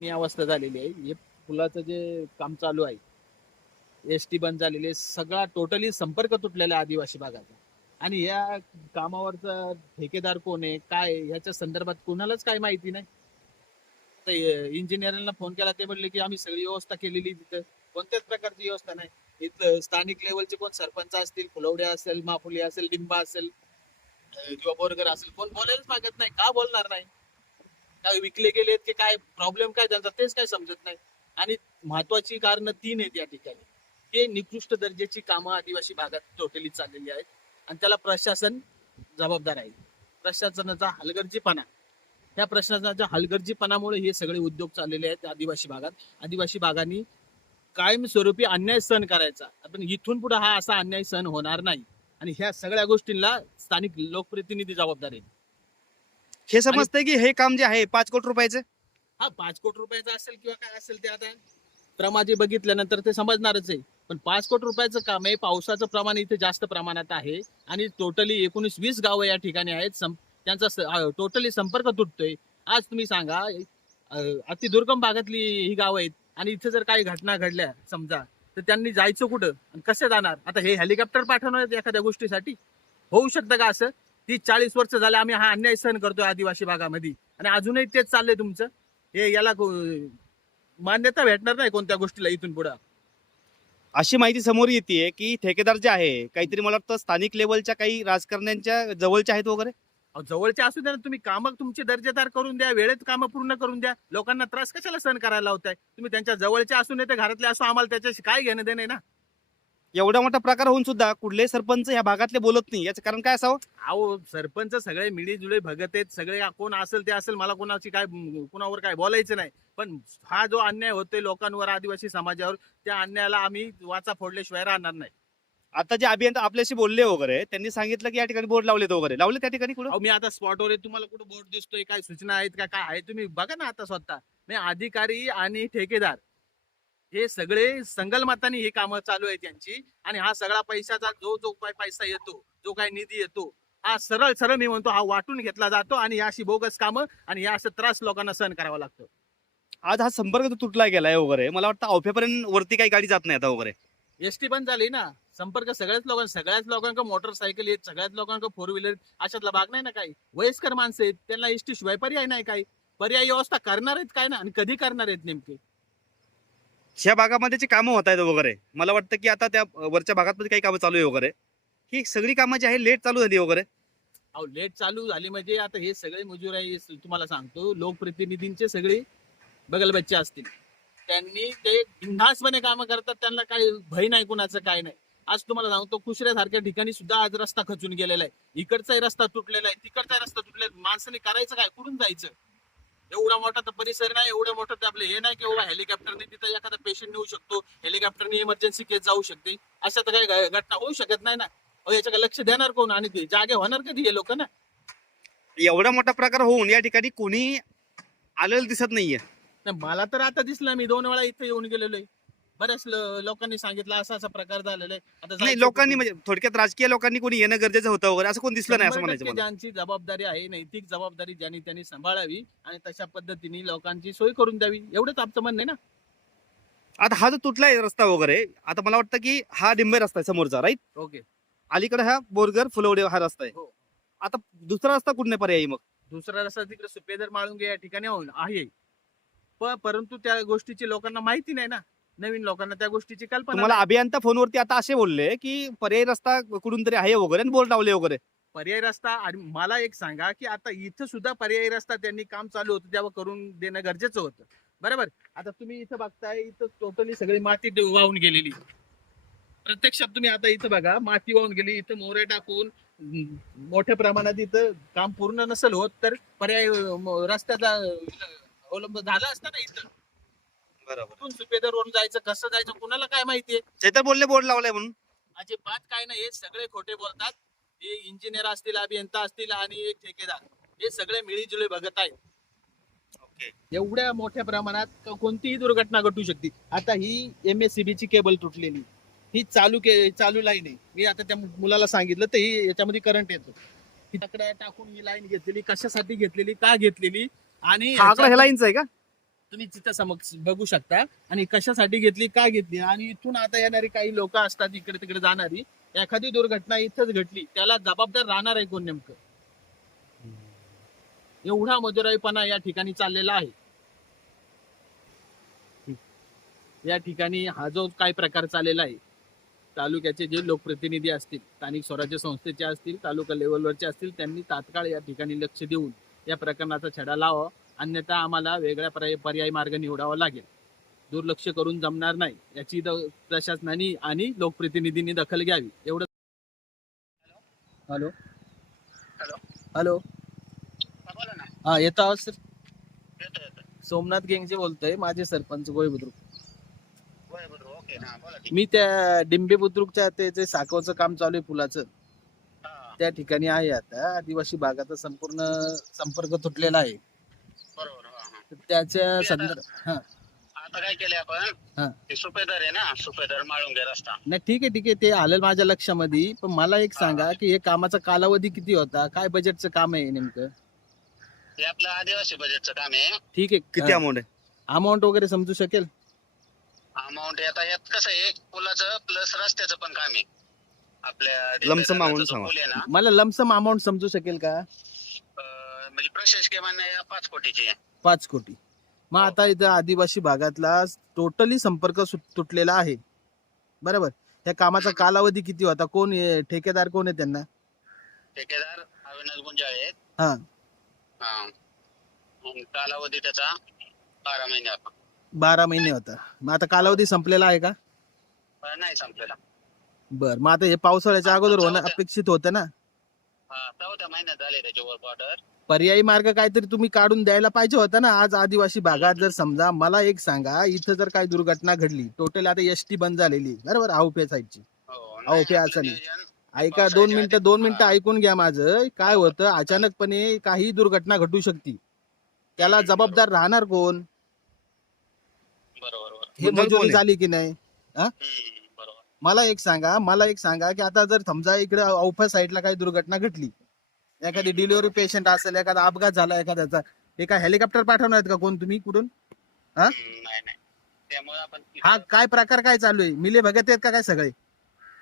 ही अवस्था झालेली आहे. हे पुलाचं जे काम चालू आहे एस टी बंद झालेली आहे सगळा टोटली संपर्क तुटलेला आहे आदिवासी भागाचा. आणि या कामावरचा ठेकेदार कोण आहे काय ह्याच्या संदर्भात कोणालाच काय माहिती नाही. तर इंजिनियरला फोन केला ते म्हणले की आम्ही सगळी व्यवस्था केलेली आहे तिथं. कोणत्याच प्रकारची व्यवस्था नाही. इथं स्थानिक लेवलचे कोण सरपंच असतील फुलवडे असेल माफुली असेल डिंबा असेल किंवा बोरगर असेल कोण बोलायलाच मागत नाही. का बोलणार नाही? काय विकले गेलेत की काय प्रॉब्लेम काय त्यांचा तेच काय समजत नाही. आणि महत्वाची कारण तीन आहेत या ठिकाणी. हे निकृष्ट दर्जाची कामं आदिवासी भागात टोटली चाललेली आहेत. आणि त्याला प्रशासन जबाबदार आहे. प्रशासनाचा हलगर्जीपणा. या प्रशासनाच्या हलगर्जीपणामुळे हे सगळे उद्योग चाललेले आहेत आदिवासी भागात. आदिवासी भागांनी कायमस्वरूपी अन्याय सहन करायचा. पण इथून पुढे हा असा अन्याय सहन होणार नाही. आणि ह्या सगळ्या गोष्टींना स्थानिक लोकप्रतिनिधी जबाबदार आहेत. हे समजतंय की हे काम जे आहे पाच कोटी रुपयाचं? हा पाच कोटी रुपयाचा असेल किंवा काय असेल ते आता प्रमाणे बघितल्यानंतर ते समजणारच आहे. पण पाच कोटी रुपयाचं काम आहे पावसाचं प्रमाण इथे जास्त प्रमाणात आहे आणि टोटली एकोणीस वीस गावं या ठिकाणी आहेत. सं- त्यांचा टोटली संपर्क तुटतोय. आज तुम्ही सांगा अं, अतिदुर्गम भागातली ही गावं आहेत आणि इथे जर काही घटना घडल्या समजा तर त्यांनी जायचं कुठं? आणि कसे जाणार? आता हे हेलिकॉप्टर पाठवणार आहेत एखाद्या गोष्टीसाठी? होऊ शकतं का असं? तीस चाळीस वर्ष झाले आम्ही हा अन्याय सहन करतोय आदिवासी भागामध्ये. आणि अजूनही तेच चाललंय तुमचं. हे याला मान्यता भेटणार नाही कोणत्या गोष्टीला इथून पुढे. अशी माहिती समोर येते की ठेकेदार जे आहे काहीतरी मला वाटतं स्थानिक लेवलच्या काही राजकारण्यांच्या जवळच्या आहेत वगैरे? जवळचे असू द्या ना तुम्ही कामं तुमचे दर्जेदार करून द्या वेळेत कामं पूर्ण करून द्या. लोकांना त्रास कशाला सहन करायला लावताय? तुम्ही त्यांच्या जवळचे असू नये ते घरातले असो आम्हाला त्याच्याशी काय घेणं देणं ना? एवढा मोठा प्रकार होऊन सुद्धा कुठले सरपंच ह्या भागातले बोलत नाही. याचं कारण काय असावं? अहो सरपंच सगळे मिळीजुळे भगत आहेत. सगळे कोण असेल ते असेल मला कोणाची काय कुणावर काय बोलायचं नाही. पण हा जो अन्याय होतोय लोकांवर आदिवासी समाजावर त्या अन्यायाला आम्ही वाचा फोडल्याशिवाय राहणार नाही. आता जे अभियंता आपल्याशी बोलले वगैरे त्यांनी सांगितलं की या ठिकाणी बोर्ड लावलेत वगैरे. लावले त्या ठिकाणी कुठं? अहो मी आता स्पॉटवर आहे. तुम्हाला कुठं बोर्ड दिसतोय? काय सूचना आहेत? का काय आहे? तुम्ही बघा ना आता स्वतः. मी अधिकारी आणि ठेकेदार. हे सगळे संगलमतानी ही कामं चालू आहेत त्यांची आणि हा सगळा पैशाचा जो जो काय पैसा येतो जो काय निधी येतो हा सरळ सरळ मी म्हणतो हा वाटून घेतला जातो आणि या अशी बोगस कामं आणि या असं त्रास लोकांना सहन करावा लागतो. आज हा संपर्क तुटला गेलाय वगैरे. मला वाटतं अवफेपर्यंत वरती काही गाडी जात नाही आता वगैरे. एसटी बंद झाली ना. संपर्क सगळ्याच लोकांना सगळ्याच लोकांना मोटरसायकल आहेत सगळ्याच लोकांना फोर व्हीलर अशातला भाग नाही ना काही. वयस्कर माणसं आहेत त्यांना एसटी शिवाय पर्याय नाही काही. पर्याय व्यवस्था करणार आहेत काय ना? आणि कधी करणार आहेत नेमके? ह्या भागामध्ये जे कामं होत आहेत वगैरे मला वाटतं की आता त्या वरच्या भागात काही कामं चालू आहे वगैरे. ही सगळी कामं जी आहे लेट चालू झाली वगैरे. अहो लेट चालू झाली म्हणजे आता हे सगळे मजूर आहे तुम्हाला सांगतो लोकप्रतिनिधींचे सगळे बगल बच्चे असतील. त्यांनी ते बिनधास्तपणे कामं करतात त्यांना काही भय नाही कुणाचं काय नाही. आज तुम्हाला सांगतो कुशऱ्यासारख्या ठिकाणी सुद्धा आज रस्ता खचून गेलेला आहे. इकडचाही रस्ता तुटलेला आहे तिकडचा रस्ता तुटलेला माणसाने करायचं काय? कुठून जायचं? एवढा मोठा तर परिसर नाही एवढं मोठं ते आपलं हे नाही की बाबा हेलिकॉप्टरने तिथं एखादा पेशंट नेऊ शकतो हेलिकॉप्टरने इमर्जन्सी केस जाऊ शकते. अशा तर काही घटना होऊ शकत नाही ना. याच्याकडे लक्ष देणार कोण आणि ते जागे होणार कधी हे लोक ना? एवढा मोठा प्रकार होऊन या ठिकाणी कोणी आलेलं दिसत नाहीये. नाही, मला तर आता दिसलं मी. दोन वेळा इथे येऊन गेलेलो आहे बऱ्याच ल- लोकांनी सांगितलं असा असा प्रकार झालेला आहे. आता नाही जायचं लोकांनी कुठे? म्हणजे थोडक्यात राजकीय लोकांनी कोणी येणं गरजेचं होतं वगैरे असं कोण दिसलं नाही असं शंभर म्हणायचं टक्के मला. ज्यांची जबाबदारी आहे नैतिक जबाबदारी ज्यांनी त्यांनी सांभाळावी आणि तशा पद्धतीने लोकांची सोय करून द्यावी. एवढंच आमचं म्हणणं आहे ना. आता हा जो तुटलाय रस्ता वगैरे आता मला वाटतं की हा डिंबे रस्ता आहे समोरचा राईट ओके. अलीकडे हा बोरगर फुलवडे हा रस्ता आहे. हो. आता दुसरा रस्ता कुठने पर्यायी मग? दुसरा रस्ता तिकडे सुपेदर माळुंगे या ठिकाणी आहे. प- परंतु त्या गोष्टीची लोकांना माहिती नाही ना. नवीन लोकांना त्या गोष्टीची कल्पना तुम्हाला नाही. अभियंता फोनवरती आता असे बोलले की पर्यायी रस्ता कुठून तरी आहे वगैरे आणि बोर्ड लावले वगैरे. पर्यायी रस्ता आणि मला एक सांगा की आता इथं सुद्धा पर्यायी रस्ता त्यांनी काम चालू होतं तेव्हा करून देणं गरजेचं होतं. बरोबर? आता तुम्ही इथं बघताय इथं टोटली सगळी माती डे- वाहून गेलेली. प्रत्यक्षात तुम्ही आता इथं बघा माती वाहून गेली इथं मोरे टाकून मोठ्या प्रमाणात इथं काम पूर्ण नसेल होत तर पर्याय म, रस्त्याचा अवलंब झाला असता ना इथं? बरोबर. कुठून सुपेदारवरून जायचं कसं जायचं कुणाला काय माहितीये चैतर बोलले बोर्ड लावलाय म्हणून. अजिबात काय नाही हे सगळे खोटे बोलतात. हे इंजिनियर असतील अभियंता असतील आणि एक ठेकेदार. हे सगळे मिळीजुळे बघत आहेत. एवढ्या मोठ्या प्रमाणात क- कोणतीही दुर्घटना घटू शकते. आता ही एम एस ची केबल तुटलेली. ही चालू के चालू लाईन आहे. मी आता त्या मुलाला सांगितलं तर ही याच्यामध्ये करंट येतो. ही तक्रार टाकून ही लाईन घेतलेली कशासाठी घेतलेली का घेतलेली आणि हा आकडा ह्या लाईनचा आहे का? तुम्ही तिथं समक्ष बघू शकता. आणि कशासाठी घेतली का घेतली? आणि इथून आता येणारी काही लोक असतात इकडे तिकडे जाणारी एखादी दुर्घटना इथंच घडली त्याला जबाबदार राहणार आहे कोण नेमकं? एवढा मजुराईपणा या ठिकाणी चाललेला आहे. या ठिकाणी हा जो काय प्रकार चाललेला आहे तालुक्याचे जे लोकप्रतिनिधी असतील स्थानिक स्वराज्य संस्थेचे असतील तालुका लेवलवरचे असतील त्यांनी तात्काळ या ठिकाणी लक्ष देऊन या प्रकरणाचा छडा लावा. अन्यथा आम्हाला वेगळ्या पर्याय पर्यायी मार्ग निवडावा लागेल. दुर्लक्ष करून जमणार नाही. याची प्रशासनाने आणि लोकप्रतिनिधींनी दखल घ्यावी. एवढं हॅलो. हॅलो. हॅलो. हा, येतो आवाज सर? सोमनाथ गेंगचे बोलतोय माझे सरपंच गोळी बुद्रुक. मी त्या डिंबे बुद्रुकच्या ते जे साखवचं काम चालू आहे पुलाचं त्या ठिकाणी आहे आता. आदिवासी भागाचा संपूर्ण संपर्क तुटलेला आहे. त्याच्या संदर्भ हा. आता काय केलंय हा. आपण ते सुपेदार आहे ना सुपेदार माळुंगे रस्ता. नाही ठीक आहे ठीक आहे. ते आलं माझ्या लक्षामध्ये. पण मला एक सांगा की हे कामाचा कालावधी किती होता? काय बजेटचं काम आहे नेमकं? हे आपलं आदिवासी बजेटचं काम आहे. ठीक आहे. किती अमाऊंट आहे? अमाऊंट वगैरे समजू शकेल? अमाऊंट आता यात कसं आहे पुलाचं प्लस रस्त्याचं पण काम आहे. आपल्या लमसम दिल्लीला amount जो सांगा. पूल आहे ना. मला लमसम अमाऊंट समजू शकेल का? म्हणजे प्रशासकीय मान्य पाच कोटीची. आहे पाच कोटी. मग आता इथं आदिवासी भागातला टोटली संपर्क सु- तुटलेला आहे. बरोबर? त्या कामाचा कालावधी किती होता? कोण? ठेकेदार कोण आहे त्यांना? ठेकेदार अविनाश गुंजाळे आहेत. हा. हा. कालावधी त्याचा बारा महिने होता. बारा महिने होता. मग आता कालावधी संपलेला आहे का? पण नाही संपलेला. बर. मग आता हे पावसाळ्याच्या अगोदर होणं अपेक्षित होतं ना? हा चौथ्या महिन्यात झाले त्याचे वर्क ऑर्डर पर्यायी मार्ग काहीतरी तुम्ही काढून द्यायला पाहिजे होता ना. आज आदिवासी भागात जर समजा मला एक सांगा इथं जर काही दुर्घटना घडली टोटल आता एस टी बंद झालेली बरोबर? आउपे साईडची हो ते असं नाही. ऐका दोन मिनिटं दोन मिनिटं ऐकून घ्या माझं. काय होतं? अचानकपणे काही दुर्घटना घडू शकते. त्याला जबाबदार राहणार कोण? हे मंजुरी? झाली की नाही? मला एक सांगा मला एक सांगा की आता जर समजा इकडे औफा साईडला काही दुर्घटना घडली एखादी डिलिव्हरी पेशंट असेल एखादा अपघात झाला एखाद्याचा हे काय हेलिकॉप्टर पाठवणार आहेत का कोण तुम्ही कुठून? हा? नाही नाही. त्यामुळे आपण तिथं- हा काय प्रकार काय चालू आहे? मिले भगत आहेत का काय सगळे?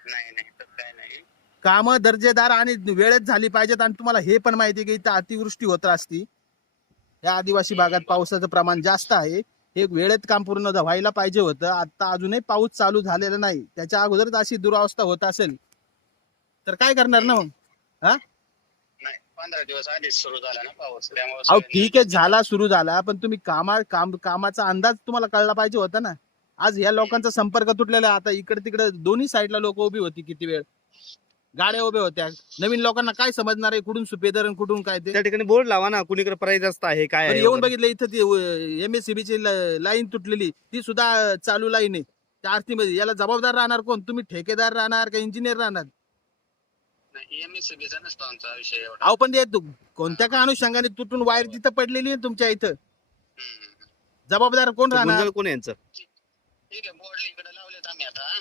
नाही नाही तर काय नाही. काम दर्जेदार आणि वेळेत झाली पाहिजेत आणि तुम्हाला हे पण माहिती आहे की इथं अतिवृष्टी होत असती. या आदिवासी भागात पावसाचं प्रमाण जास्त आहे. हे वेळेत काम पूर्ण व्हायला पाहिजे होतं. आता अजूनही पाऊस चालू झालेला नाही. त्याच्या अगोदरच अशी दुरावस्था होत असेल. तर काय करणार ना मग? नाही पंधरा दिवस आधीच सुरू झाला ना पाऊस. त्यामुळे अहो ठीक आहे झाला सुरू झाला पण तुम्ही कामा काम कामाचा अंदाज तुम्हाला कळला पाहिजे होता ना. आज या लोकांचा संपर्क तुटलेला आहे. आता इकडे तिकडे दोन्ही साईडला लोक उभी होती किती वेळ. गाड्या उभ्या होत्या. नवीन लोकांना काय समजणार आहे? कुठून सुपेदर आणि कुठून काय ते? त्या ठिकाणी बोर्ड लावा ना. कुणीकडे प्राईज रस्ता आहे काय पण आहे येऊन वगैरे. बघितलं इथं ती एमएससीबी ची लाईन तुटलेली. ती सुद्धा चालू लाईन आहे. त्या आरतीमध्ये याला जबाबदार राहणार कोण? तुम्ही ठेकेदार राहणार का इंजिनियर राहणार? नाही MSCB चा नसतो आमचा विषय एवढा अहो पण ते तु- कोणत्या का अनुषंगाने तुटून वायर तिथं पडलेली आहे तुमच्या इथं? हम्म. जबाबदार कोण ते राहणार? गुंजाळ कोण आहे यांचं? ठीक आहे बोर्ड इकडे लावलेत आम्ही आता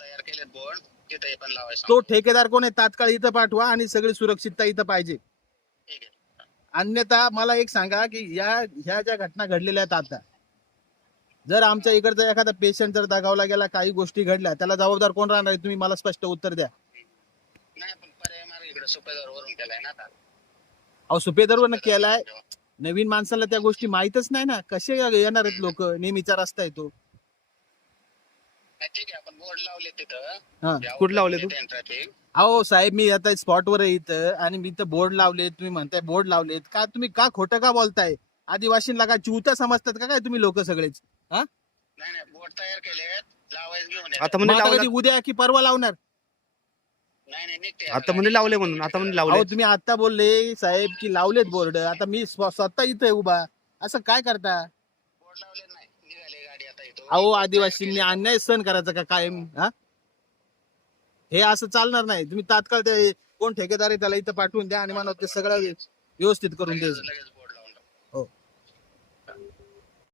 तयार केलेत बोर्ड तिथे पण लावायचं. तो ठेकेदार कोण आहे? तात्काळ इथं पाठवा आणि सगळी सुरक्षितता इथं पाहिजे. ठीक आहे. अन्यथा मला एक सांगा की या ह्या ज्या घटना घडलेल्या आहेत आता जर आमच्या इकडचा एखादा पेशंट जर दगावला गेला काही गोष्टी घडल्या त्याला जबाबदार कोण राहणार आहे? तुम्ही मला स्पष्ट उत्तर द्या. नाही पण पर्याय मार्ग इकडे सुपेदार वरून केलाय ना आता. अहो सुपेदारवर केलाय? नवीन माणसाला त्या गोष्टी माहीतच नाही ना. कसे येणार आहेत लोक? नेहमीचा रस्ता आहे तो. नाही, ठीक आहे आपण बोर्ड लावले तिथं. हा कुठं लावले तू? outlet traffic. अहो साहेब मी आता स्पॉटवर आहे इथं आणि मी इथं बोर्ड लावलेत. तुम्ही म्हणताय बोर्ड लावलेत. का तुम्ही का खोटं का बोलताय? आदिवासींना का चिवता समजतात का काय तुम्ही लोक सगळेच? नाही नाही बोर्ड तयार केलेत. लावायचं घेऊन येतात. आता मग म्हणजे आता लावले कधी उद्या की परवा लावणार? आता म्हणजे लावले म्हणून आता म्हणजे लावले. अहो तुम्ही आता बोलले साहेब की लावलेत बोर्ड. आता मी स्व- स्वतः इथं उभा. असं काय करता? बोर्ड लावले नाही. निघाले गाडी आता इथून अहो आदिवासींनी अन्याय सहन करायचा का कायम? हा? हे असं चालणार नाही. तुम्ही तात्काळ ते कोण ठेकेदार आहे त्याला इथं पाठवून द्या आणि मला ते सगळं व्यवस्थित करून लगेच लगेच.